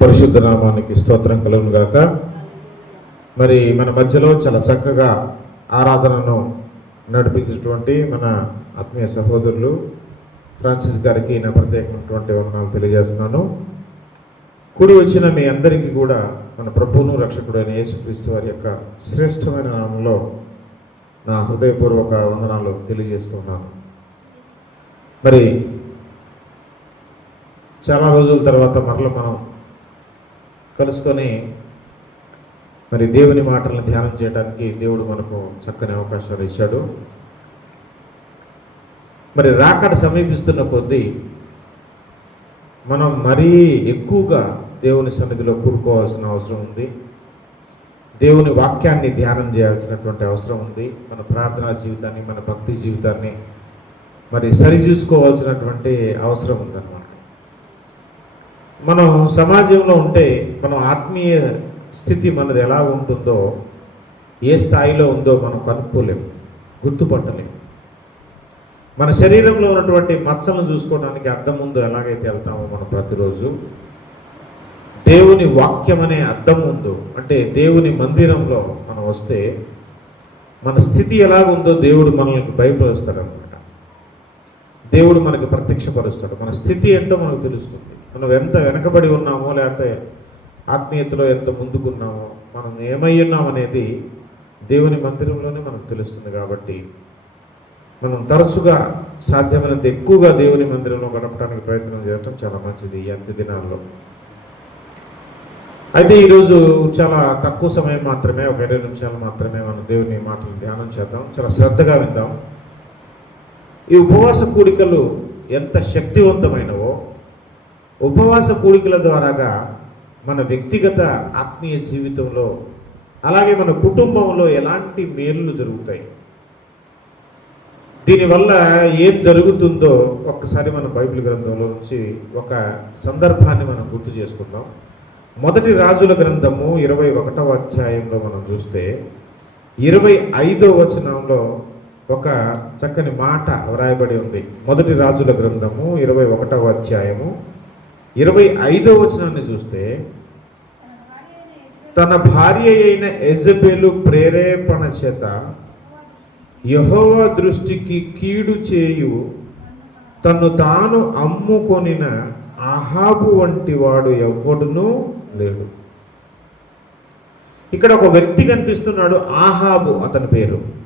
పరిశుద్ధ నామానికి స్తోత్రం కలుగును గాక. మరి మన మధ్యలో చాలా చక్కగా ఆరాధనను నడిపించినటువంటి మన ఆత్మీయ సహోదరులు ఫ్రాన్సిస్ గారికి నా ప్రత్యేకమైనటువంటి వందనాలు తెలియజేస్తున్నాను. కూడి వచ్చిన మీ అందరికీ కూడా మన ప్రభువును రక్షకుడైన యేసుక్రీస్తు వారి యొక్క శ్రేష్టమైన నామంలో నా హృదయపూర్వక వందనాలు తెలియజేస్తున్నాను మరి చాలా రోజుల తర్వాత మరల మనం కలుసుకొని మరి దేవుని మాటలను ధ్యానం చేయడానికి దేవుడు మనకు చక్కని అవకాశాలు ఇచ్చాడు. మరి రాకడ సమీపిస్తున్న కొద్దీ మనం మరీ ఎక్కువగా దేవుని సన్నిధిలో కూరుకోవాల్సిన అవసరం ఉంది. దేవుని వాక్యాన్ని ధ్యానం చేయాల్సినటువంటి అవసరం ఉంది. మన ప్రార్థనా జీవితాన్ని మన భక్తి జీవితాన్ని మరి సరిచూసుకోవాల్సినటువంటి అవసరం ఉందన్నమాట. మనం సమాజంలో ఉంటే మనం ఆత్మీయ స్థితి మనది ఎలా ఉంటుందో ఏ స్థాయిలో ఉందో మనం కనుక్కోలేము గుర్తుపట్టలేము. మన శరీరంలో ఉన్నటువంటి మచ్చలను చూసుకోవడానికి అద్దం ముందు ఎలాగైతే వెళ్తామో మనం ప్రతిరోజు దేవుని వాక్యం అనే అద్దం ఉందో అంటే దేవుని మందిరంలో మనం వస్తే మన స్థితి ఎలాగుందో దేవుడు మనల్ని భయపరుస్తాడు దేవుడు మనకి ప్రత్యక్షపరుస్తాడు. మన స్థితి ఏంటో మనకు తెలుస్తుంది. మనం ఎంత వెనకబడి ఉన్నామో లేకపోతే ఆత్మీయతలో ఎంత ముందుకున్నామో మనం ఏమై ఉన్నాం అనేది దేవుని మందిరంలోనే మనకు తెలుస్తుంది కాబట్టి మనం తరచుగా సాధ్యమైనంత ఎక్కువగా దేవుని మందిరంలో గడపడానికి ప్రయత్నం చేయడం చాలా మంచిది ఈ అంత్య దినాల్లో. అయితే ఈరోజు చాలా తక్కువ సమయం మాత్రమే ఒక ఇరవై నిమిషాలు మాత్రమే మనం దేవుని మాటలు ధ్యానం చేద్దాం. చాలా శ్రద్ధగా విందాం. ఈ ఉపవాస కూడికలు ఎంత శక్తివంతమైనవో ఉపవాస కూడికల ద్వారాగా మన వ్యక్తిగత ఆత్మీయ జీవితంలో అలాగే మన కుటుంబంలో ఎలాంటి మేలులు జరుగుతాయి. దీనివల్ల ఏం జరుగుతుందో ఒక్కసారి మన బైబిల్ గ్రంథంలో నుంచి ఒక సందర్భాన్ని మనం గుర్తు చేసుకుందాం. మొదటి రాజుల గ్రంథము ఇరవై ఒకటవ అధ్యాయంలో మనం చూస్తే ఇరవై ఐదో వచనంలో ఒక చక్కని మాట వ్రాయబడి ఉంది. మొదటి రాజుల గ్రంథము ఇరవై ఒకటవ అధ్యాయము. ఇరవై ఐదో వచనాన్ని చూస్తే తన భార్య అయిన ఎజబెలు ప్రేరేపణ చేత యహోవా దృష్టికి కీడు చేయు తను తాను అమ్ముకొనిన ఆహాబు వంటి వాడు ఎవ్వడునూ లేడు. ఇక్కడ ఒక వ్యక్తి కనిపిస్తున్నాడు ఆహాబు అతని పేరు.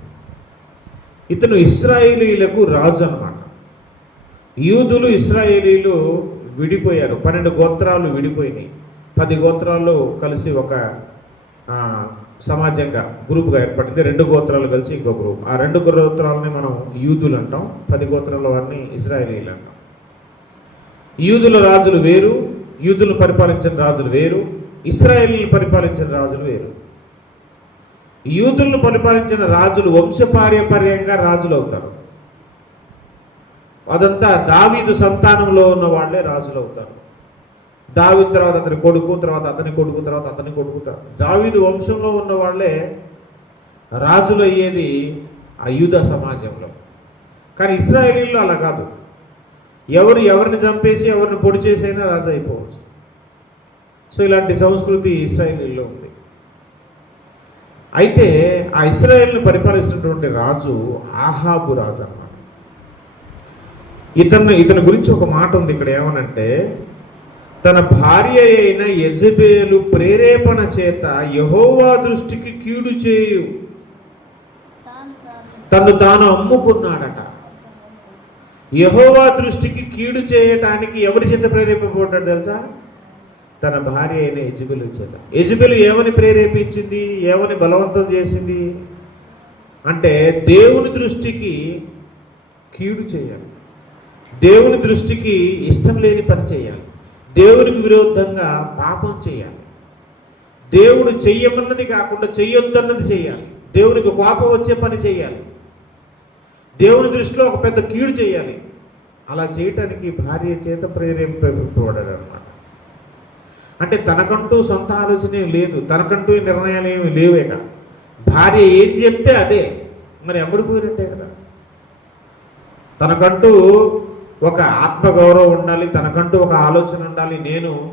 ఇతను ఇస్రాయేలీలకు రాజు అనమాట యూదులు ఇస్రాయేలీలు విడిపోయారు. పన్నెండు గోత్రాలు విడిపోయినాయి. పది గోత్రాలు కలిసి ఒక సమాజంగా గ్రూప్గా ఏర్పడింది. రెండు గోత్రాలు కలిసి ఇంకో గ్రూప్. ఆ రెండు గోత్రాలని మనం యూదులు అంటాం. పది గోత్రాల వారిని ఇస్రాయేలీలు అంటాం. యూదుల రాజులు వేరు యూదులు పరిపాలించిన రాజులు వేరు ఇస్రాయేలీలు పరిపాలించిన రాజులు వేరు. యూతులను పరిపాలించిన రాజులు వంశపార్యపర్యంగా రాజులు అవుతారు. అదంతా దావీదు సంతానంలో ఉన్న వాళ్ళే రాజులు అవుతారు. దావీదు తర్వాత అతని కొడుకు తర్వాత అతని కొడుకు తర్వాత అతని కొడుకు దావీదు వంశంలో ఉన్న వాళ్ళే రాజులు అయ్యేది ఆ యూద సమాజంలో. కానీ ఇస్రాయేలీల్లో అలా కాదు. ఎవరు ఎవరిని చంపేసి ఎవరిని పొడి చేసైనా రాజు అయిపోవచ్చు. సో ఇలాంటి సంస్కృతి ఇస్రాయేలీల్లో ఉంది. అయితే ఆ ఇస్రాయేల్ని పరిపాలిస్తున్నటువంటి రాజు ఆహాబు రాజు అన్నమాట. ఇతను ఇతని గురించి ఒక మాట ఉంది ఇక్కడ ఏమనంటే తన భార్య అయిన యజబేలు ప్రేరేపణ చేత యహోవా దృష్టికి కీడు చేయు. తను తాను అమ్ముకున్నాడట. యహోవా దృష్టికి కీడు చేయటానికి ఎవరి చేత ప్రేరేపబడ్డాడు తెలుసా? తన భార్య అయిన యజబెలు చేత. యజబెలు ఏమని ప్రేరేపించింది? ఏమని బలవంతం చేసింది? అంటే దేవుని దృష్టికి కీడు చేయాలి. దేవుని దృష్టికి ఇష్టం లేని పని చేయాలి. దేవునికి విరుద్ధంగా పాపం చేయాలి. దేవుడు చెయ్యమన్నది కాకుండా చెయ్యొద్దన్నది చేయాలి. దేవునికి కోపం వచ్చే పని చేయాలి. దేవుని దృష్టిలో ఒక పెద్ద కీడు చేయాలి. అలా చేయటానికి భార్య చేత ప్రేరేపింపబడాడు అనమాట అంటే తనకంటూ సొంత ఆలోచన ఏం లేదు తనకంటూ నిర్ణయాలు ఏమి లేవేక భార్య ఏం చెప్తే అదే. మరి అమ్ముడిపోయినట్టే కదా. తనకంటూ ఒక ఆత్మగౌరవం ఉండాలి తనకంటూ ఒక ఆలోచన ఉండాలి. నేను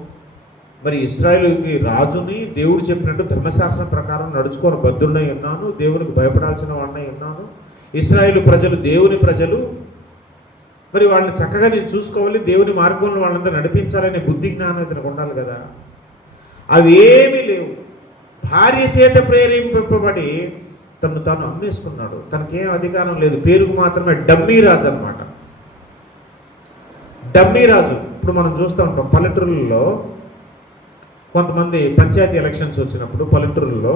మరి ఇస్రాయేలుకి రాజుని దేవుడు చెప్పినట్టు ధర్మశాస్త్రం ప్రకారం నడుచుకొని బద్దున్నై ఉన్నాను దేవునికి భయపడాల్సిన వాడినై ఉన్నాను. ఇస్రాయేల్ ప్రజలు దేవుని ప్రజలు మరి వాళ్ళని చక్కగా నేను చూసుకోవాలి దేవుని మార్గంలో వాళ్ళంతా నడిపించాలనే బుద్ధి జ్ఞానం ఇతనికి ఉండాలి కదా. అవేమీ లేవు. భార్య చేత ప్రేరేపింపబడి తను తాను అమ్మేసుకున్నాడు. తనకేం అధికారం లేదు. పేరుకు మాత్రమే డమ్మీ రాజు అనమాట డమ్మీ రాజు ఇప్పుడు మనం చూస్తూ ఉంటాం పల్లెటూరులలో కొంతమంది పంచాయతీ ఎలక్షన్స్ వచ్చినప్పుడు పల్లెటూరుల్లో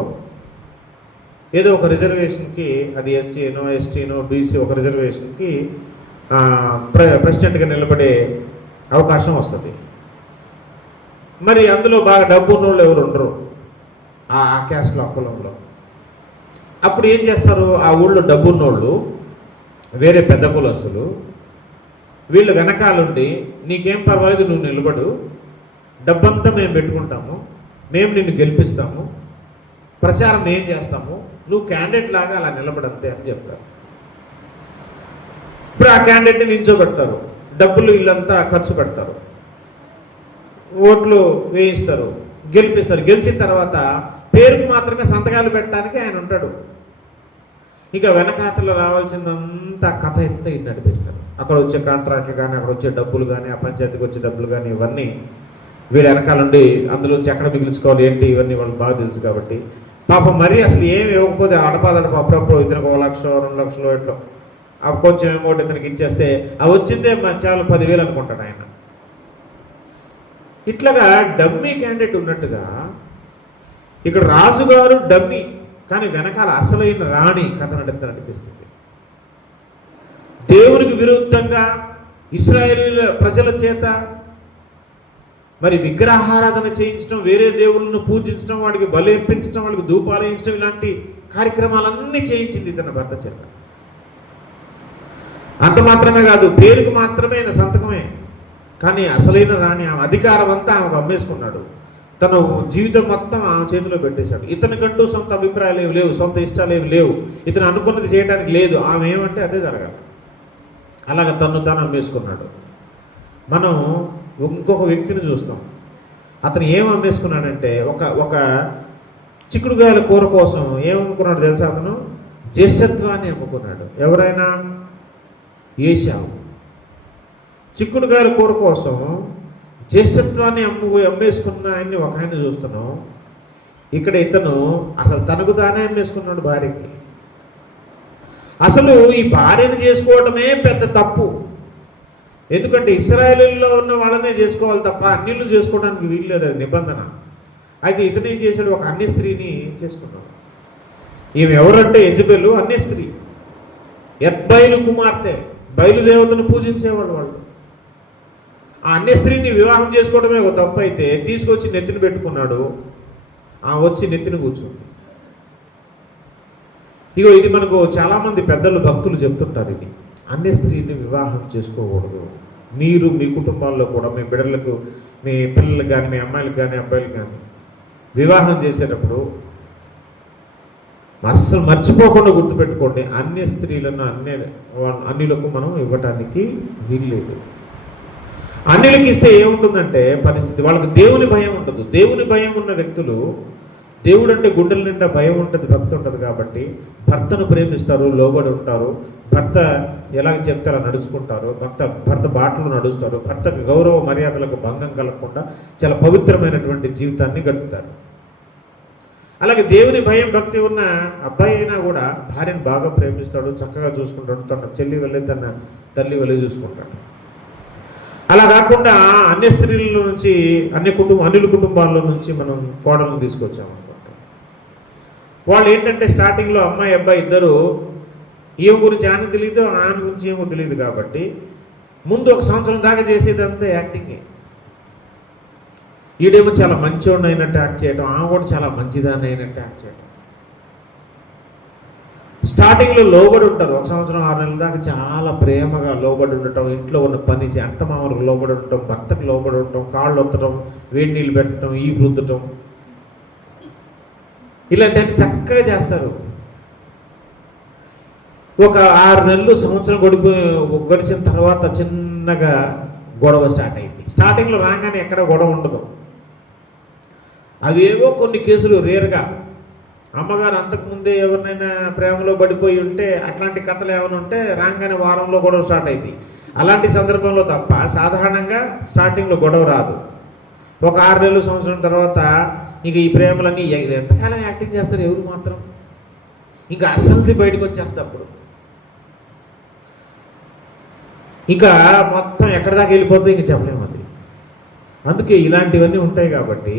ఏదో ఒక రిజర్వేషన్కి అది ఎస్సీనో ఎస్టీనో బీసీ ఒక రిజర్వేషన్కి ప్ర ప్రెసిడెంట్గా నిలబడే అవకాశం వస్తుంది. మరి అందులో బాగా డబ్బు ఉన్నోళ్ళు ఎవరు ఉండరు. ఆ ఆ క్యాస్ట్లో ఆ కులంలో అప్పుడు ఏం చేస్తారు? ఆ ఊళ్ళో డబ్బు ఉన్నోళ్ళు వేరే పెద్ద కులస్తులు వీళ్ళు వెనకాలండి నీకేం పర్వాలేదు నువ్వు నిలబడు. డబ్బంతా మేము పెట్టుకుంటాము. మేము నిన్ను గెలిపిస్తాము. ప్రచారం ఏం చేస్తాము. నువ్వు క్యాండిడేట్ లాగా అలా నిలబడంతే అని చెప్తారు. ఇప్పుడు ఆ క్యాండిడేట్ని నిల్చోబెడతారు. డబ్బులు వీళ్ళంతా ఖర్చు పెడతారు. ఓట్లు వేయిస్తారు. గెలిపిస్తారు. గెలిచిన తర్వాత పేరుకు మాత్రమే సంతకాలు పెట్టడానికి ఆయన ఉంటాడు. ఇక వెనకాతలో రావాల్సిందంతా కథ ఎంత ఇన్ని నడిపిస్తారు. అక్కడ వచ్చే కాంట్రాక్ట్లు కానీ అక్కడ వచ్చే డబ్బులు కానీ ఆ పంచాయతీకి వచ్చే డబ్బులు కానీ ఇవన్నీ వీడు వెనకాలండి అందులోంచి ఎక్కడ మిగిల్చుకోవాలి ఏంటి ఇవన్నీ వాళ్ళు బాగా తెలుసు కాబట్టి. పాపం మరీ అసలు ఏమి ఇవ్వకపోతే అడపాదడప అప్పుడప్పుడు ఇతనికి ఒక లక్ష రెండు లక్షలు ఇట్లా ఆ కొంచెం అమౌంట్ ఇతనికి ఇచ్చేస్తే ఆ వచ్చిందే మ- పదివేలు అనుకుంటాడు ఆయన. ఇట్లాగా డమ్మీ క్యాండిడేట్ ఉన్నట్టుగా ఇక్కడ రాజుగారు డమ్మీ కానీ వెనకాల అసలైన రాణి కథ నడిత నడిపిస్తుంది దేవునికి విరుద్ధంగా ఇస్రాయేల్ ప్రజల చేత మరి విగ్రహారాధన చేయించడం వేరే దేవుళ్ళను పూజించడం వాడికి బలి అర్పించడం వాడికి ధూపాలయించడం ఇలాంటి కార్యక్రమాలన్నీ చేయించింది తన భర్త చేత. అంత మాత్రమే కాదు పేరుకు మాత్రమే ఆయన సంతకమే. కానీ అసలైన రాణి ఆమె అధికారం అంతా ఆమెకు అమ్మేసుకున్నాడు తన జీవితం మొత్తం ఆమె చేతిలో పెట్టేశాడు. ఇతనికంటూ సొంత అభిప్రాయాలు ఏమి లేవు సొంత ఇష్టాలు ఏమి లేవు. ఇతను అనుకున్నది చేయడానికి లేదు. ఆమె ఏమంటే అదే జరగాలి. అలాగ తను తాను అమ్మేసుకున్నాడు. మనం ఇంకొక వ్యక్తిని చూస్తాం. అతను ఏం అమ్మేసుకున్నాడంటే ఒక ఒక చిక్కుడుగాయల కూర కోసం ఏమనుకున్నాడు తెలుసా అతను? జ్యేష్ఠత్వాన్ని అమ్ముకున్నాడు. ఎవరైనా వేశావు చిక్కుడుకాయల కూర కోసం జ్యేష్ఠత్వాన్ని అమ్ము అమ్మేసుకున్న ఆయన్ని ఒక ఆయన చూస్తున్నాం. ఇక్కడ ఇతను అసలు తనకు తానే అమ్మేసుకున్నాడు భార్యకి. అసలు ఈ భార్యను చేసుకోవటమే పెద్ద తప్పు. ఎందుకంటే ఇస్రాయలీల్లో ఉన్న వాళ్ళనే చేసుకోవాలి తప్ప అన్నిళ్ళు చేసుకోవడానికి వీల్లేదు అది నిబంధన. అయితే ఇతను ఏం చేశాడు? ఒక అన్ని స్త్రీని చేసుకున్నాడు. ఈమె ఎవరంటే యజబెలు అన్ని స్త్రీ. ఎబ్బైలు కుమార్తె. బయలుదేవతను పూజించేవాళ్ళు వాళ్ళు. ఆ అన్య స్త్రీని వివాహం చేసుకోవడమే ఒక తప్పు అయితే తీసుకొచ్చి నెత్తిన పెట్టుకున్నాడు. ఆ వచ్చి నెత్తిన కూర్చుంది. ఇగో ఇది మనకు చాలామంది పెద్దలు భక్తులు చెప్తుంటారు ఇది. అన్య స్త్రీని వివాహం చేసుకోకూడదు. మీరు మీ కుటుంబాల్లో కూడా మీ బిడ్డలకు మీ పిల్లలకు కానీ మీ అమ్మాయిలకు కానీ అబ్బాయిలకు కానీ వివాహం చేసేటప్పుడు అస్సలు మర్చిపోకుండా గుర్తుపెట్టుకోండి. అన్ని స్త్రీలను అన్ని అన్నిలకు మనం ఇవ్వటానికి వీల్లేదు. అన్యులకి ఇస్తే ఏముంటుందంటే పరిస్థితి. వాళ్ళకి దేవుని భయం ఉండదు. దేవుని భయం ఉన్న వ్యక్తులు దేవుడు అంటే గుండెల నిండా భయం ఉంటుంది భక్తి ఉంటుంది కాబట్టి భర్తను ప్రేమిస్తారు లోబడి ఉంటారు. భర్త ఎలా చెప్తే అలా నడుచుకుంటారు. భర్త భర్త బాటలు నడుస్తారు. భర్తకు గౌరవ మర్యాదలకు భంగం కలగకుండా చాలా పవిత్రమైనటువంటి జీవితాన్ని గడుపుతారు. అలాగే దేవుని భయం భక్తి ఉన్న అబ్బాయి అయినా కూడా భార్యను బాగా ప్రేమిస్తాడు చక్కగా చూసుకుంటాడు తన చెల్లి వెళ్ళి తన తల్లి వెళ్ళి చూసుకుంటాడు. అలా కాకుండా అన్ని స్త్రీల నుంచి అన్ని కుటుంబం అన్యుల కుటుంబాల నుంచి మనం కోడలను తీసుకొచ్చాం అనుకోండి. వాళ్ళు ఏంటంటే స్టార్టింగ్లో అమ్మాయి అబ్బాయి ఇద్దరు ఈమె గురించి ఆయన తెలియదు ఆయన గురించి ఏమో తెలియదు కాబట్టి ముందు ఒక సంవత్సరం దాకా చేసేదంతా యాక్టింగే. ఈడేమో చాలా మంచివాడిని అయినట్టు యాక్ట్ చేయడం ఆమె కూడా చాలా మంచిదాన్ని అయినట్టు యాక్ట్ చేయడం స్టార్టింగ్లో లోబడి ఉంటారు. ఒక సంవత్సరం ఆరు నెలల దాకా చాలా ప్రేమగా లోబడి ఉండటం ఇంట్లో ఉన్న పని చే- అత్తమామలకు లోబడి ఉండటం భర్తకు లోబడి ఉండటం కాళ్ళు ఒత్తడం వేడి నీళ్ళు పెట్టడం ఈ రుద్దటం. ఇలాంటివన్నీ చక్కగా చేస్తారు. ఒక ఆరు నెలలు సంవత్సరం గడిపి గడిచిన తర్వాత చిన్నగా గొడవ స్టార్ట్ అయింది స్టార్టింగ్లో రాగానే ఎక్కడ గొడవ ఉండదు. అవేవో కొన్ని కేసులు రేరుగా. అమ్మగారు అంతకుముందే ఎవరినైనా ప్రేమలో పడిపోయి ఉంటే అట్లాంటి కథలు ఏమైనా ఉంటే రాగానే వారంలో గొడవ స్టార్ట్ అయింది. అలాంటి సందర్భంలో తప్ప సాధారణంగా స్టార్టింగ్లో గొడవ రాదు. ఒక ఆరు నెలలు సంవత్సరం తర్వాత ఇక ఈ ప్రేమలన్నీ ఎంతకాలం యాక్టింగ్ చేస్తారు ఎవరు మాత్రం? ఇంకా అస్సలుది బయటకు వచ్చేస్తే అప్పుడు. ఇంకా మొత్తం ఎక్కడి దాకా వెళ్ళిపోతుందో ఇంక చెప్పలేము అది. అందుకే ఇలాంటివన్నీ ఉంటాయి కాబట్టి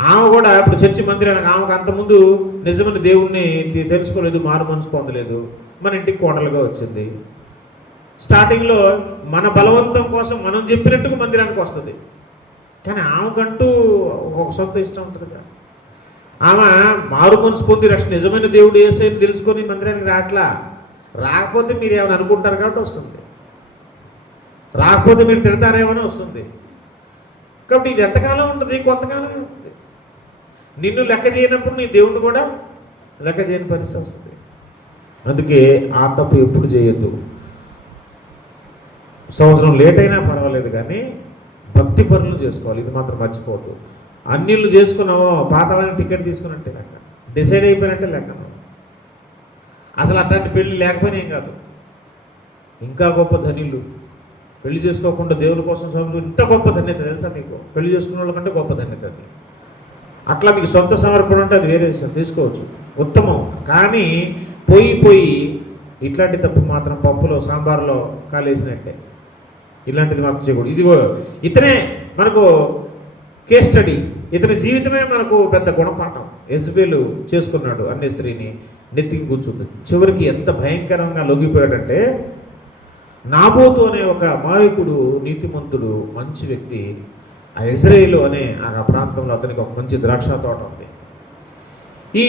ఆమె కూడా ఇప్పుడు చర్చి మందిరం ఆమెకు అంతకుముందు నిజమైన దేవుణ్ణి తెలుసుకోలేదు మారు మనసు పొందలేదు. మన ఇంటికి కోడలుగా వచ్చింది. స్టార్టింగ్లో మన బలవంతం కోసం మనం చెప్పినట్టుగా మందిరానికి వస్తుంది. కానీ ఆమెకంటూ ఒక సొంత ఇష్టం ఉంటుంది కదా. ఆమె మారు మనసు పొంది రక్షణ నిజమైన దేవుడు ఏసైని తెలుసుకొని మందిరానికి రావట్లా? రాకపోతే మీరు ఏమైనా అనుకుంటారు కాబట్టి వస్తుంది. రాకపోతే మీరు తిడతారేమో అని వస్తుంది. కాబట్టి ఇది ఎంతకాలం ఉంటుంది? కొంతకాలమే ఉంటుంది నిన్ను లెక్క చేయనప్పుడు నీ దేవుడు కూడా లెక్క చేయని పరిస్థితి వస్తుంది. అందుకే ఆ తప్పు ఎప్పుడు చేయొద్దు. సంవత్సరం లేట్ అయినా పర్వాలేదు కానీ భక్తి పనులు చేసుకోవాలి. ఇది మాత్రం మర్చిపోవద్దు. అన్నిళ్ళు చేసుకున్నామో పాతవాళ్ళని టికెట్ తీసుకున్నట్టే లెక్క. డిసైడ్ అయిపోయినట్టే లెక్క అసలు అట్లాంటి పెళ్ళి లేకపోయినా ఏం కాదు. ఇంకా గొప్ప ధనిలు పెళ్ళి చేసుకోకుండా దేవుని కోసం సమర్పి ఇంత గొప్ప ధన్యత తెలుసా మీకు పెళ్ళి చేసుకున్న వాళ్ళకంటే గొప్ప ధన్యత అది. అట్లా మీకు సొంత సమర్పణ ఉంటే అది వేరే తీసుకోవచ్చు. ఉత్తమం. కానీ పోయి పోయి ఇట్లాంటి తప్పు మాత్రం పప్పులో సాంబార్లో కాలేసినట్టే. ఇలాంటిది మాకు చేయకూడదు. ఇదిగో ఇతనే మనకు కేస్ స్టడీ ఇతని జీవితమే మనకు పెద్ద గుణపాఠం. ఎస్బేలు చేసుకున్నాడు అన్ని స్త్రీని నెత్తికి కూర్చుంది. చివరికి ఎంత భయంకరంగా లొంగిపోయాడంటే నాబోతు అనే ఒక అమాయకుడు నీతిమంతుడు మంచి వ్యక్తి ఆ ఇజ్రాయిల్ అనే ఆ ప్రాంతంలో అతనికి ఒక మంచి ద్రాక్ష తోట ఉంది. ఈ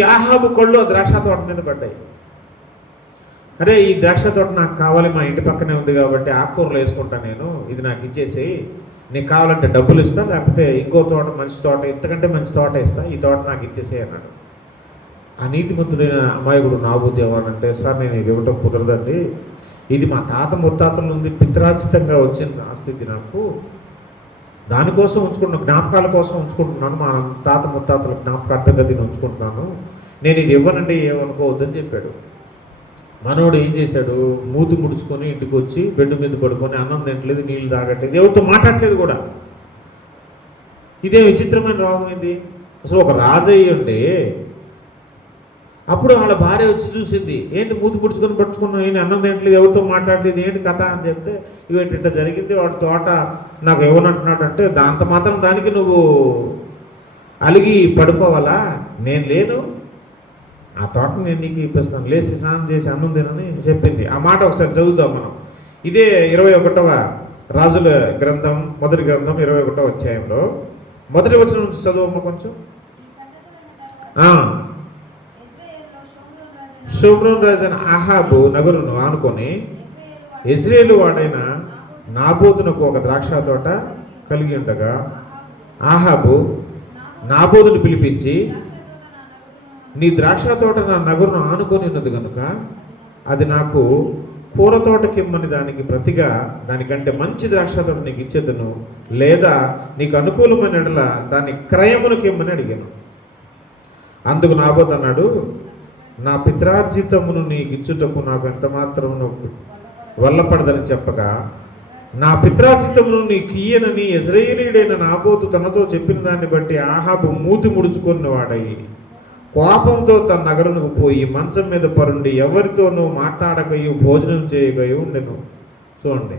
యాహాబు ఆహాబు కళ్ళు ఆ ద్రాక్ష తోట మీద పడ్డాయి. అరే ఈ ద్రాక్ష తోట నాకు కావాలి మా ఇంటి పక్కనే ఉంది కాబట్టి ఆకుకూరలు వేసుకుంటా నేను ఇది నాకు ఇచ్చేసి నీకు కావాలంటే డబ్బులు ఇస్తా లేకపోతే ఇంకో తోట మంచి తోట ఇంతకంటే మంచి తోట ఇస్తా ఈ తోట నాకు ఇచ్చేసే అన్నాడు. ఆ నీతిమంతుడైన అమాయకుడు నాబోతు అంటే సార్ నేను ఇది ఇవ్వటం కుదరదండి. ఇది మా తాత ముత్తాతల నుండి పిత్రాచితంగా వచ్చిన ఆస్తి నాకు. దానికోసం ఉంచుకుంటున్నా జ్ఞాపకాల కోసం ఉంచుకుంటున్నాను మా తాత ముత్తాతల జ్ఞాపకార్థంగా దీన్ని ఉంచుకుంటున్నాను. నేను ఇది ఇవ్వనండి ఏమనుకోవద్దని చెప్పాడు. మనోడు ఏం చేశాడు? మూతి ముడుచుకొని ఇంటికి వచ్చి బెడ్ మీద పడుకొని అన్నం తింటలేదు నీళ్ళు తాగట్లేదు ఎవరితో మాట్లాడలేదు కూడా. ఇదే విచిత్రమైన రోగం ఏంది? అసలు ఒక రాజయ్యండి అప్పుడు వాళ్ళ భార్య వచ్చి చూసింది ఏంటి మూతి పుడుచుకొని పట్టుకున్నాం ఏంటి అన్నం తింటలేదు ఎవరితో మాట్లాడలేదు? ఏంటి కథ? అని చెప్తే ఇవేంటి ఇట్లా జరిగింది వాడి తోట నాకు ఇవ్వనంటున్నాడు అంటే దాంత మాత్రం దానికి నువ్వు అలిగి పడుకోవాలా? నేను లేను. ఆ తోట నేను నీకు ఇప్పిస్తాను. లేచి స్నానం చేసి అన్నం తినని చెప్పింది. ఆ మాట ఒకసారి చదువుదాం మనం. ఇదే ఇరవై ఒకటవ రాజుల గ్రంథం మొదటి గ్రంథం ఇరవై ఒకటవ అధ్యాయంలో. మొదటి వచ్చిన నుంచి చదువమ్మ కొంచెం. ఆ, రాజైన అహాబు ఆహాబు నగరును ఆనుకొని ఇజ్రాయేల్ వాడైన నాబోతునకు ఒక ద్రాక్ష తోట కలిగి ఉండగా ఆహాబు నాబోతును పిలిపించి నీ ద్రాక్ష తోట నా నగరును ఆనుకొని ఉన్నది కనుక అది నాకు కూర తోటకిమ్మని దానికి ప్రతిగా దానికంటే మంచి ద్రాక్ష తోట నీకు ఇచ్చేదను లేదా నీకు అనుకూలమైన ఎడల దాని క్రయమునకి ఇమ్మని అడిగాను. అందుకు నాబోత్ అన్నాడు నా పిత్రార్జితమును నీకు ఇచ్చుటకు నాకు ఎంత మాత్రమును వల్లపడదని చెప్పగా నా పిత్రార్జితమును నీకు ఇయ్యనని ఇజ్రాయేలీయుడైన నాబోతు తనతో చెప్పిన దాన్ని బట్టి ఆహాబు మూతి ముడుచుకున్న వాడయి కోపంతో తన నగరునకు పోయి మంచం మీద పరుండి ఎవరితోనూ మాట్లాడకయు భోజనం చేయకయు ఉండెను. చూడండి.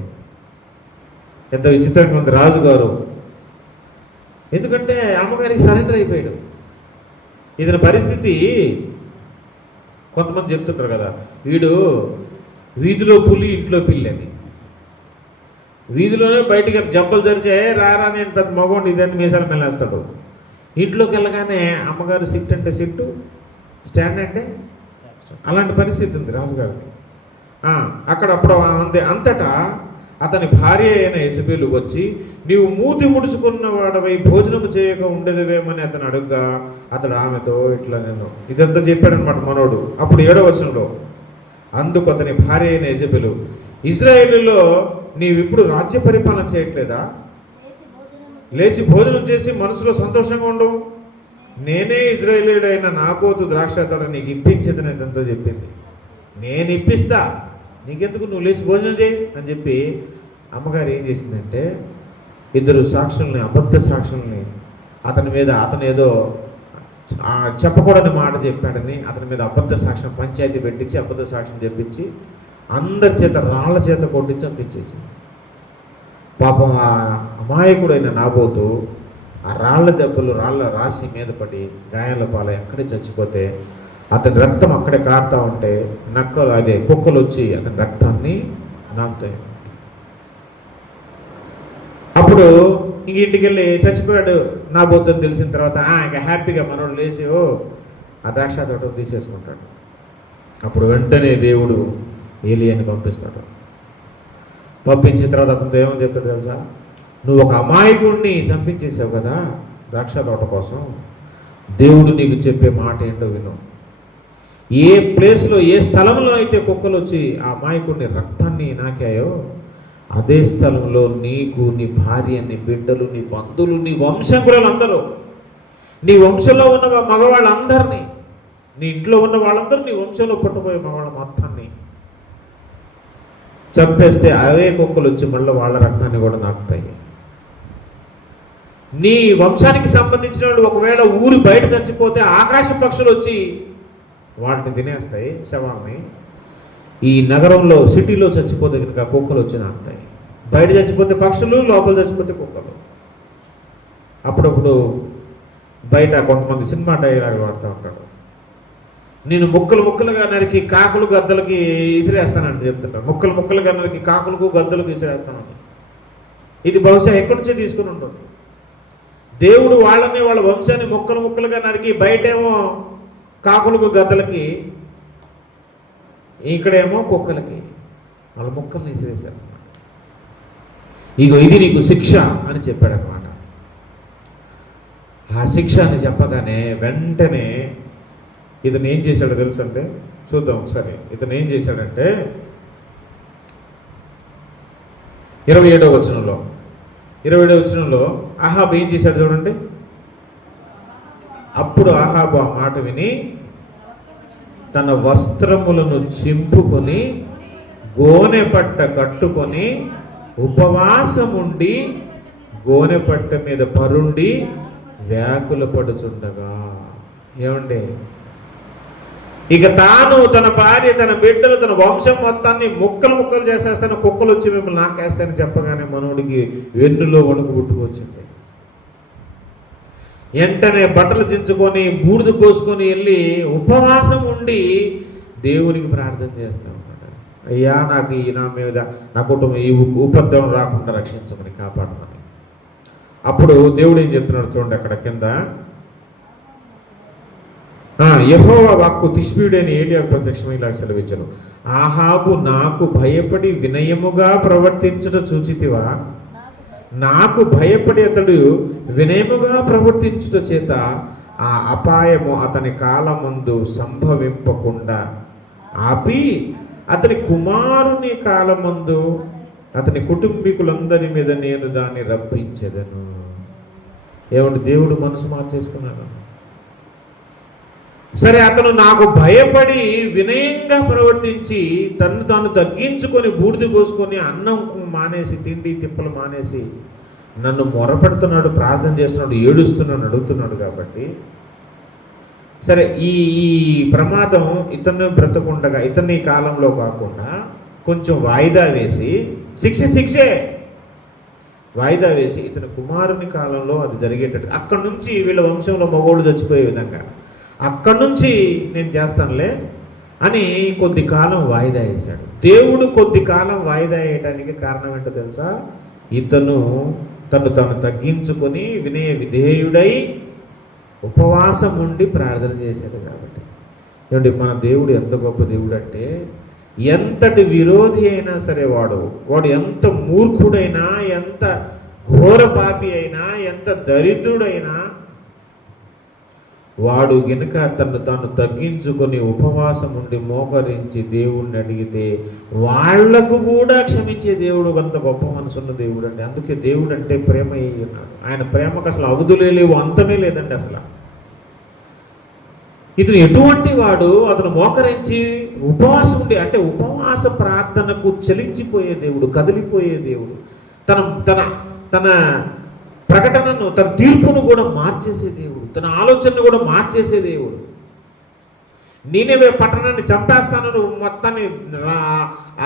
ఎంత విచిత్రంగా ఉంది రాజుగారు. ఎందుకంటే అమ్మగారికి సరెండర్ అయిపోయాడు. ఇతని పరిస్థితి కొంతమంది చెప్తుంటారు కదా వీడు వీధిలో పులి ఇంట్లో పిల్లి అని. వీధిలోనే బయటికి జబ్బలు జరిచే రారా నేను పెద్ద మగోండి ఇదని మీసాలు మెల్లేస్తాడు ఇంట్లోకి వెళ్ళగానే అమ్మగారు సిట్ అంటే సిట్టు స్టాండ్ అంటే అలాంటి పరిస్థితి ఉంది రాజుగారికి. అక్కడ అప్పుడు అంతే అంతటా అతని భార్య అయిన యజబేలు వచ్చి నీవు మూతి ముడుచుకున్న వాడవై భోజనము చేయక ఉండేదివేమని అతను అడుగ్గా అతడు ఆమెతో ఇట్లా నేను ఇదంతా చెప్పాడనమాట మనోడు. అప్పుడు ఏడో వచనంలో అందుకు అతని భార్య అయిన యజబేలు ఇజ్రాయేలులో నీవిప్పుడు రాజ్య పరిపాలన చేయట్లేదా? లేచి భోజనం చేసి మనసులో సంతోషంగా ఉండవు నేనే ఇజ్రాయేలీడైన నాబోతు ద్రాక్ష తోట నీకు ఇప్పించేదని ఇదంతా చెప్పింది. నేను ఇప్పిస్తా. నీకెందుకు? నువ్వు లేచి భోజనం చేయి అని చెప్పి అమ్మగారు ఏం చేసిందంటే ఇద్దరు సాక్షుల్ని అబద్ధ సాక్షుల్ని అతని మీద అతను ఏదో చెప్పకూడని మాట చెప్పాడని అతని మీద అబద్ధ సాక్ష్యం పంచాయతీ పెట్టించి అబద్ధ సాక్ష్యం చెప్పించి అందరి చేత రాళ్ళ చేత కొట్టించి చంపించేసింది. పాపం ఆ అమాయకుడైన నాబోతు ఆ రాళ్ళ దెబ్బలు రాళ్ళ రాసి మీద పడి గాయాల పాలై అక్కడే చచ్చిపోతే అతని రక్తం అక్కడే కారుతా ఉంటే నక్కలు అదే కుక్కలు వచ్చి అతని రక్తాన్ని నాకుతాయి అప్పుడు ఇంక ఇంటికి వెళ్ళి చచ్చిపోయాడు నా బొద్దని తెలిసిన తర్వాత ఇంకా హ్యాపీగా మనోడు లేచి ఓ ఆ ద్రాక్ష తోట తీసేసుకుంటాడు. అప్పుడు వెంటనే దేవుడు ఏలియని పంపిస్తాడు. పంపించిన తర్వాత అతనితో ఏమని చెప్తాడు తెలుసా? నువ్వు ఒక అమాయకుడిని చంపించేసావు కదా ద్రాక్ష తోట కోసం. దేవుడు నీకు చెప్పే మాట ఏంటో విను. ఏ ప్లేస్లో ఏ స్థలంలో అయితే కుక్కలు వచ్చి ఆ అమాయకుడిని రక్తాన్ని నాకాయో అదే స్థలంలో నీకు నీ భార్య నీ బిడ్డలు నీ బంధువులు నీ వంశకులు అందరూ నీ వంశంలో ఉన్న మగవాళ్ళందరినీ నీ ఇంట్లో ఉన్న వాళ్ళందరూ నీ వంశంలో పుట్టబోయే మగవాళ్ళ మొత్తాన్ని చంపేస్తే అవే కుక్కలు వచ్చి మళ్ళీ వాళ్ళ రక్తాన్ని కూడా నాకుతాయి. నీ వంశానికి సంబంధించిన వాళ్ళు ఒకవేళ ఊరి బయట చచ్చిపోతే ఆకాశ పక్షులు వచ్చి వాటిని తినేస్తాయి శవాల్ని. ఈ నగరంలో సిటీలో చచ్చిపోతే కనుక కుక్కలు వచ్చి నాకుతాయి బయట చచ్చిపోతే పక్షులు లోపల చచ్చిపోతే కుక్కలు. అప్పుడప్పుడు బయట కొంతమంది సినిమా డైలాగులు వాడుతూ ఉంటాడు నేను ముక్కలు ముక్కలుగా నరికి కాకులు గద్దలకి ఇసిరేస్తానంటే చెప్తుంటాను ముక్కలు ముక్కలుగా నరికి కాకులకు గద్దలకు ఇసిరేస్తానని ఇది బహుశా ఎక్కడి నుంచే తీసుకుని ఉండదు దేవుడు వాళ్ళని వాళ్ళ వంశాన్ని ముక్కలు ముక్కలుగా నరికి బయటేమో కాకులకు గద్దలకి ఇక్కడేమో కుక్కలకి వాళ్ళ ముక్కల్ని ఇసిరేశారు ఇగో ఇది నీకు శిక్ష అని చెప్పాడు అనమాట ఆ శిక్ష అని చెప్పగానే వెంటనే ఇతను ఏం చేశాడో తెలుసు అంటే చూద్దాం ఒకసారి. ఇతను ఏం చేశాడంటే ఇరవై ఏడో వచనంలో ఇరవై ఏడో వచనంలో ఆహాబ్ ఏం చేశాడు చూడండి. అప్పుడు ఆహాబు ఆ మాట విని తన వస్త్రములను చింపుకొని గోనె పట్ట కట్టుకొని ఉపవాసముండి గోనె పట్ట మీద పరుండి వ్యాకుల పడుచుండగా. ఏమండి? ఇక తాను తన భార్య తన బిడ్డలు తన వంశం మొత్తాన్ని ముక్కలు ముక్కలు చేసేస్తాను కుక్కలు వచ్చి మిమ్మల్ని నాకేస్తాయని చెప్పగానే మనోడికి వెన్నులో వణుకు పుట్టుకొచ్చింది. వెంటనే బట్టలు చించుకొని బూడిద పోసుకొని వెళ్ళి ఉపవాసం ఉండి దేవునికి ప్రార్థన చేస్తాం అయ్యా నాకు ఈ నా మీద నా కుటుంబం ఈ ఉపద్రవం రాకుండా రక్షించమని కాపాడమని. అప్పుడు దేవుడు ఏం చెప్తున్నాడు చూడండి అక్కడ కింద. యహోవా వాక్కు తిష్బీయుడైన ఏలియా ప్రత్యక్షమై ఇలా సెలవిచ్చాను ఆహాబు నాకు భయపడి వినయముగా ప్రవర్తించుట చూచితివా? నాకు భయపడి అతడు వినయముగా ప్రవర్తించుట చేత ఆ అపాయము అతని కాలమందు సంభవింపకుండా ఆపి అతని కుమారుని కాలమందు అతని కుటుంబీకులందరి మీద నేను దాన్ని రప్పించదను. ఏమంటే దేవుడు మనసు మార్చేసుకున్నాడు. సరే అతను నాకు భయపడి వినయంగా ప్రవర్తించి తను తాను తగ్గించుకొని బూడిద పోసుకొని అన్నం మానేసి తిండి తిప్పలు మానేసి నన్ను మొరపెడుతున్నాడు ప్రార్థన చేస్తున్నాడు ఏడుస్తున్నాడు అడుగుతున్నాడు కాబట్టి సరే ఈ ఈ ప్రమాదం ఇతను బ్రతకుండగా ఇతని కాలంలో కాకుండా కొంచెం వాయిదా వేసి శిక్ష శిక్షే! వాయిదా వేసి ఇతని కుమారుని కాలంలో అది జరిగేటట్టు అక్కడి నుంచి వీళ్ళ వంశంలో మగోళ్ళు చచ్చిపోయే విధంగా అక్కడి నుంచి నేను చేస్తానులే అని కొద్ది కాలం వాయిదా వేశాడు. దేవుడు కొద్ది కాలం వాయిదా వేయటానికి కారణం ఏంటో తెలుసా? ఇతను తను తను తగ్గించుకొని వినయ విధేయుడై ఉపవాసం ఉండి ప్రార్థన చేశాడు కాబట్టి. ఏమండి మన దేవుడు ఎంత గొప్ప దేవుడు అంటే ఎంతటి విరోధి అయినా సరే వాడు వాడు ఎంత మూర్ఖుడైనా ఎంత ఘోర పాపి అయినా ఎంత దరిద్రుడైనా వాడు గనుక తను తాను తగ్గించుకొని ఉపవాసం ఉండి మోకరించి దేవుణ్ణి అడిగితే వాళ్ళకు కూడా క్షమించే దేవుడు అంత గొప్ప మనసున్న దేవుడు అండి అందుకే దేవుడు అంటే ప్రేమ అయి ఉన్నాడు. ఆయన ప్రేమకు అసలు అవధులే లేవు అంతమే లేదండి అసలు. ఇతను ఎటువంటి వాడు? అతను మోకరించి ఉపవాసం ఉండి అంటే ఉపవాస ప్రార్థనకు చలించిపోయే దేవుడు కదిలిపోయే దేవుడు. తన తన తన ప్రకటనను తన తీర్పును కూడా మార్చేసే దేవుడు. తన ఆలోచనను కూడా మార్చేసే దేవుడు. నేనేవే పట్టణాన్ని చంపేస్తాను నువ్వు మొత్తాన్ని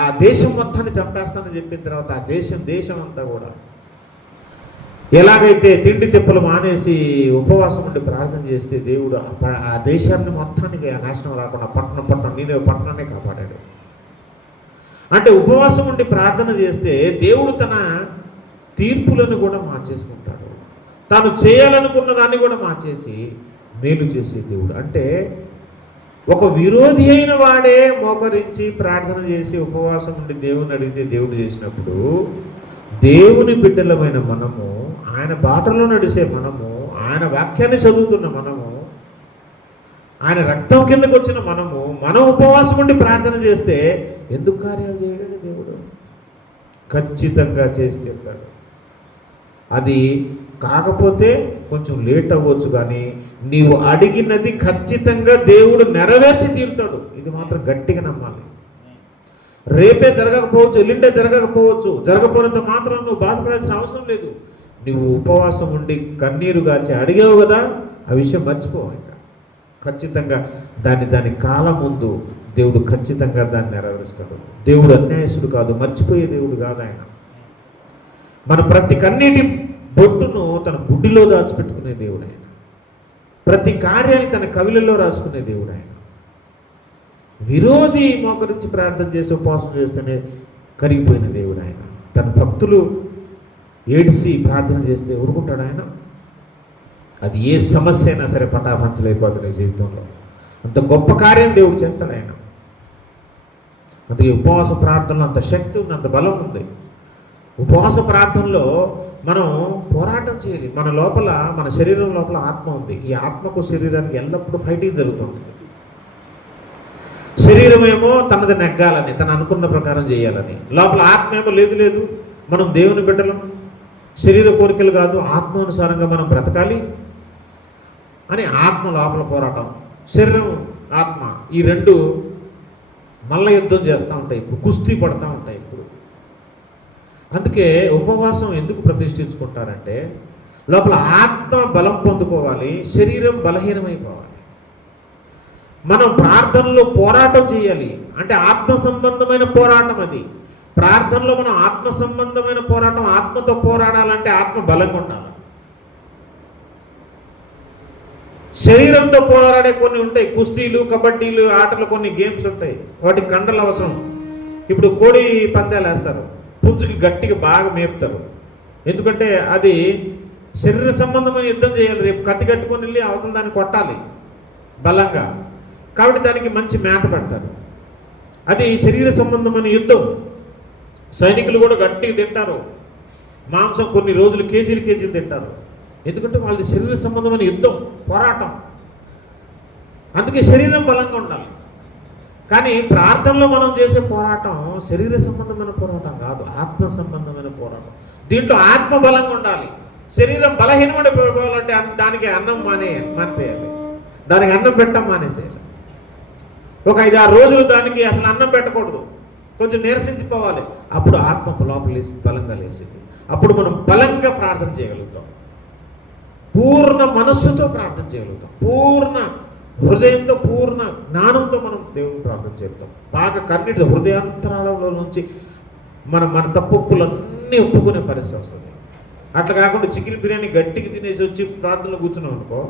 ఆ దేశం మొత్తాన్ని చంపేస్తానని చెప్పిన తర్వాత ఆ దేశం దేశం అంతా కూడా ఎలాగైతే తిండి తిప్పలు మానేసి ఉపవాసం ఉండి ప్రార్థన చేస్తే దేవుడు ఆ ఆ దేశాన్ని మొత్తానికి ఆ నాశనం రాకుండా పట్టణం పట్టణం నేనే పట్టణాన్ని కాపాడాడు. అంటే ఉపవాసం ఉండి ప్రార్థన చేస్తే దేవుడు తన తీర్పులను కూడా మార్చేసుకుంటాడు. తాను చేయాలనుకున్న దాన్ని కూడా మార్చేసి మేలు చేసే దేవుడు. అంటే ఒక విరోధి అయిన వాడే మోకరించి ప్రార్థన చేసి ఉపవాసం ఉండి దేవుని అడిగితే దేవుడు చేసినప్పుడు దేవుని బిడ్డలమైన మనము ఆయన బాటలో నడిసే మనము ఆయన వాక్యాన్ని చదువుతున్న మనము ఆయన రక్తం కిందకు వచ్చిన మనము మనం ఉపవాసం ఉండి ప్రార్థన చేస్తే ఎందుకు కార్యాలు చేయడండి దేవుడు? ఖచ్చితంగా చేసి చెప్పాడు. అది కాకపోతే కొంచెం లేట్ అవ్వచ్చు కానీ నీవు అడిగినది ఖచ్చితంగా దేవుడు నెరవేర్చి తీరుతాడు. ఇది మాత్రం గట్టిగా నమ్మాలి. రేపే జరగకపోవచ్చు ఎల్లుండే జరగకపోవచ్చు జరగపోనంత మాత్రం నువ్వు బాధపడాల్సిన అవసరం లేదు. నువ్వు ఉపవాసం ఉండి కన్నీరు గాచి అడిగావు కదా ఆ విషయం మర్చిపోవాలి ఇంకా. ఖచ్చితంగా దాన్ని దాని కాలం ముందు దేవుడు ఖచ్చితంగా దాన్ని నెరవేరుస్తాడు. దేవుడు అన్యాయసుడు కాదు మర్చిపోయే దేవుడు కాదు ఆయన. మన ప్రతి కన్నీటి బొట్టును తన గుడ్డిలో దాచిపెట్టుకునే దేవుడు ఆయన. ప్రతి కార్యాన్ని తన కవిలలో రాసుకునే దేవుడు ఆయన. విరోధి మోకరించి ప్రార్థన చేసి ఉపవాసం చేస్తేనే కరిగిపోయిన దేవుడు ఆయన. తన భక్తులు ఏడిసి ప్రార్థన చేస్తే ఊరుకుంటాడు ఆయన. అది ఏ సమస్య అయినా సరే పటాపంచలైపోతుంది జీవితంలో. అంత గొప్ప కార్యం దేవుడు చేస్తాడు ఆయన. అందుకే ఉపవాస ప్రార్థనలో అంత శక్తి ఉంది అంత బలం ఉంది. ఉపవాస ప్రార్థనలో మనం పోరాటం చేయాలి. మన లోపల మన శరీరం లోపల ఆత్మ ఉంది. ఈ ఆత్మకు శరీరానికి ఎల్లప్పుడూ ఫైటింగ్ జరుగుతుంది. శరీరం ఏమో తనది నెగ్గాలని తను అనుకున్న ప్రకారం చేయాలని. లోపల ఆత్మ ఏమో లేదు లేదు. మనం దేవుని బిడ్డలం. శరీర కోరికలు కాదు ఆత్మానుసారంగా మనం బ్రతకాలి అని ఆత్మ లోపల పోరాటం. శరీరం ఆత్మ ఈ రెండు మల్ల యుద్ధం చేస్తూ ఉంటాయి. ఇప్పుడు కుస్తీ పడతా ఉంటాయి ఇప్పుడు. అందుకే ఉపవాసం ఎందుకు ప్రతిష్ఠించుకుంటారంటే లోపల ఆత్మ బలం పొందుకోవాలి శరీరం బలహీనమైపోవాలి. మనం ప్రార్థనలో పోరాటం చేయాలి. అంటే ఆత్మ సంబంధమైన పోరాటం అది. ప్రార్థనలో మనం ఆత్మ సంబంధమైన పోరాటం ఆత్మతో పోరాడాలంటే ఆత్మ బలంగా ఉండాలి. శరీరంతో పోరాడే కొన్ని ఉంటాయి. కుస్తీలు కబడ్డీలు ఆటలు కొన్ని గేమ్స్ ఉంటాయి. వాటికి కండలు అవసరం. ఇప్పుడు కోడి పందాలు వేస్తారు. పుంజుకి గట్టిగా బాగా మేపుతారు. ఎందుకంటే అది శరీర సంబంధమైన యుద్ధం చేయాలి. రేపు కత్తి కట్టుకొని వెళ్ళి అవతల దాన్ని కొట్టాలి బలంగా. కాబట్టి దానికి మంచి మేత పడతారు. అది శరీర సంబంధమైన యుద్ధం. సైనికులు కూడా గట్టిగా తింటారు. మాంసం కొన్ని రోజులు కేజీలు కేజీలు తింటారు. ఎందుకంటే వాళ్ళది శరీర సంబంధమైన యుద్ధం పోరాటం. అందుకే శరీరం బలంగా ఉండాలి. కానీ ప్రార్థనలో మనం చేసే పోరాటం శరీర సంబంధమైన పోరాటం కాదు ఆత్మ సంబంధమైన పోరాటం. దీంట్లో ఆత్మ బలంగా ఉండాలి. శరీరం బలహీనపడిపోవాలంటే పోవాలంటే దానికి అన్నం మానే మానిపేయాలి. దానికి అన్నం పెట్టడం మానేసేయాలి. ఒక ఐదు ఆరు రోజులు దానికి అసలు అన్నం పెట్టకూడదు. కొంచెం నిరసించిపోవాలి. అప్పుడు ఆత్మ లోపల లేసి బలంగా లేసింది. అప్పుడు మనం బలంగా ప్రార్థన చేయగలుగుతాం. పూర్ణ మనస్సుతో ప్రార్థన చేయగలుగుతాం. పూర్ణ హృదయంతో పూర్ణ జ్ఞానంతో మనం దేవుని ప్రార్థన చేస్తాం బాగా కన్నీటి హృదయాంతరాలలో నుంచి మన మన తప్పులన్నీ ఒప్పుకునే పరిస్థితి వస్తుంది. అట్లా కాకుండా చికెన్ బిర్యానీ గట్టికి తినేసి వచ్చి ప్రార్థనలో కూర్చున్నాం అనుకో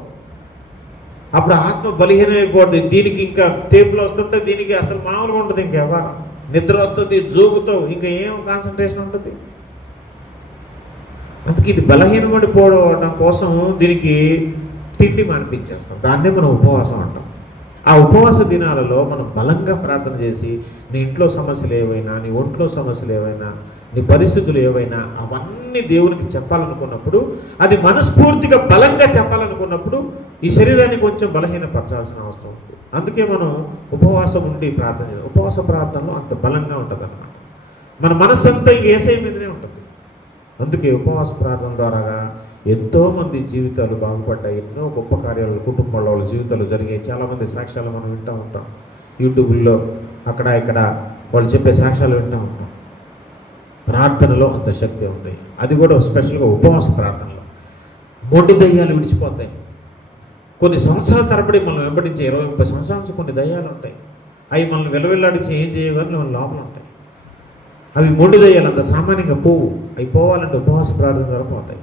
అప్పుడు ఆత్మ బలహీనమైపోతుంది. దీనికి ఇంకా తేపులు వస్తుంటే దీనికి అసలు మామూలుగా ఉంటుంది ఇంకా వ్యవహారం. నిద్ర వస్తుంది జోగుతో ఇంకా ఏం కాన్సన్ట్రేషన్ ఉంటుంది? అందుకే ఇది బలహీనపడిపోవడం కోసం దీనికి తిండి మానిపించేస్తాం. దాన్నే మనం ఉపవాసం అంటాం. ఆ ఉపవాస దినాలలో మనం బలంగా ప్రార్థన చేసి నీ ఇంట్లో సమస్యలు ఏవైనా నీ ఒంట్లో సమస్యలు ఏవైనా నీ పరిస్థితులు ఏవైనా అవన్నీ దేవునికి చెప్పాలనుకున్నప్పుడు అది మనస్ఫూర్తిగా బలంగా చెప్పాలనుకున్నప్పుడు ఈ శరీరాన్ని కొంచెం బలహీనపరచాల్సిన అవసరం ఉంది. అందుకే మనం ఉపవాసం ఉండి ప్రార్థన చేస్తాం ఉపవాస ప్రార్థనలో అంత బలంగా ఉంటుంది అన్నమాట మన మనస్సంతా ఇంక ఏసై మీదనే ఉంటుంది. అందుకే ఉపవాస ప్రార్థన ద్వారాగా ఎంతోమంది జీవితాలు బాగుపడ్డాయి ఎన్నో గొప్ప కార్యాలు కుటుంబాల వాళ్ళ జీవితాలు జరిగాయి. చాలామంది సాక్ష్యాలు మనం వింటూ ఉంటాం. యూట్యూబ్లో అక్కడ ఇక్కడ వాళ్ళు చెప్పే సాక్ష్యాలు వింటూ ఉంటాం. ప్రార్థనలో అంత శక్తి ఉంది. అది కూడా స్పెషల్గా ఉపవాస ప్రార్థనలో. మొండి దయ్యాలు విడిచిపోతాయి. కొన్ని సంవత్సరాల తరబడి మనం వెంబడించే ఇరవై ముప్పై సంవత్సరాల నుంచి కొన్ని దయ్యాలు ఉంటాయి. అవి మనల్ని వెలవెల్లాడించి ఏం చేయగలని మన లోపల ఉంటాయి. అవి మొండి దయ్యాలు అంత సామాన్యంగా పోవు. అవి పోవాలంటే ఉపవాస ప్రార్థన ద్వారా పోతాయి.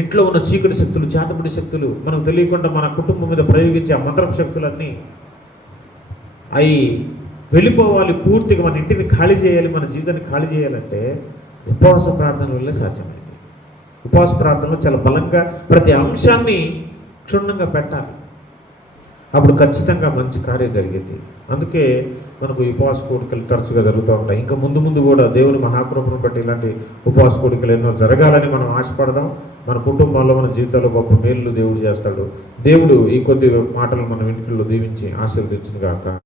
ఇంట్లో ఉన్న చీకటి శక్తులు చేతబడి శక్తులు మనకు తెలియకుండా మన కుటుంబం మీద ప్రయోగించే మంత్రం మంత్రపు శక్తులన్నీ అవి వెళ్ళిపోవాలి పూర్తిగా మన ఇంటిని ఖాళీ చేయాలి మన జీవితాన్ని ఖాళీ చేయాలంటే ఉపవాస ప్రార్థన వల్లే సాధ్యమైంది. ఉపవాస ప్రార్థనలో చాలా బలంగా ప్రతి అంశాన్ని క్షుణ్ణంగా పెట్టాలి. అప్పుడు ఖచ్చితంగా మంచి కార్యం జరిగింది. అందుకే మనకు ఉపవాస కోడికలు తరచుగా జరుగుతూ ఉంటాయి. ఇంకా ముందు ముందు కూడా దేవుని మహాకృపను బట్టి ఇలాంటి ఉపవాస కోడికలు ఎన్నో జరగాలని మనం ఆశపడదాం. మన కుటుంబాల్లో మన జీవితాల్లో గొప్ప మేలు దేవుడు చేస్తాడు. దేవుడు ఈ కొద్ది మాటలు మన వెనుకల్లో దీవించి ఆశీర్వదించును గాక